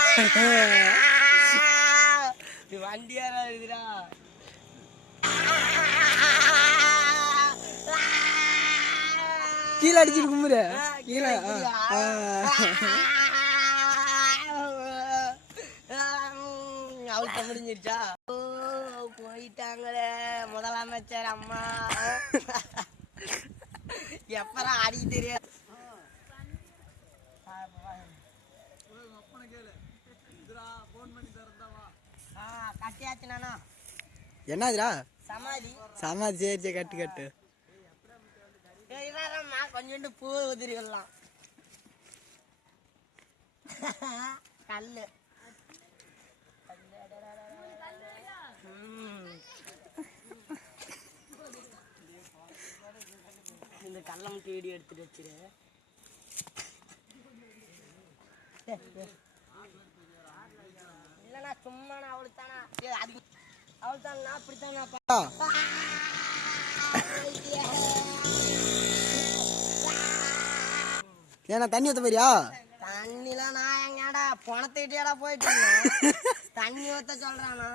இது வண்டியாரா இருக்குதுடா கீழே அடிச்சிட்டு கும்புறு கீழே. அவள்கிட்ட முடிஞ்சிருச்சா? போயிட்டாங்களே முதலமைச்சர் அம்மா. எப்பரா அடிக்க தெரியாது என்னதுடா? சமாதி. சமாதி சரி சரி கட்டு. கட்டு கொஞ்சோண்டு பூ உதிரிக்கலாம் கல்லு. ம். இந்த கல்லை மட்டும் வீடியோ எடுத்துட்டு வச்சிரு. இல்லைண்ணா சும்மா நான் அவளுக்கு தானா அது ஏன்னா தண்ணி ஊத்த போறியா? தண்ணிலாம் நான் எங்கடா பணத்துக்கிட்டேடா போயிட்டு. தண்ணி ஊத்த சொல்றானா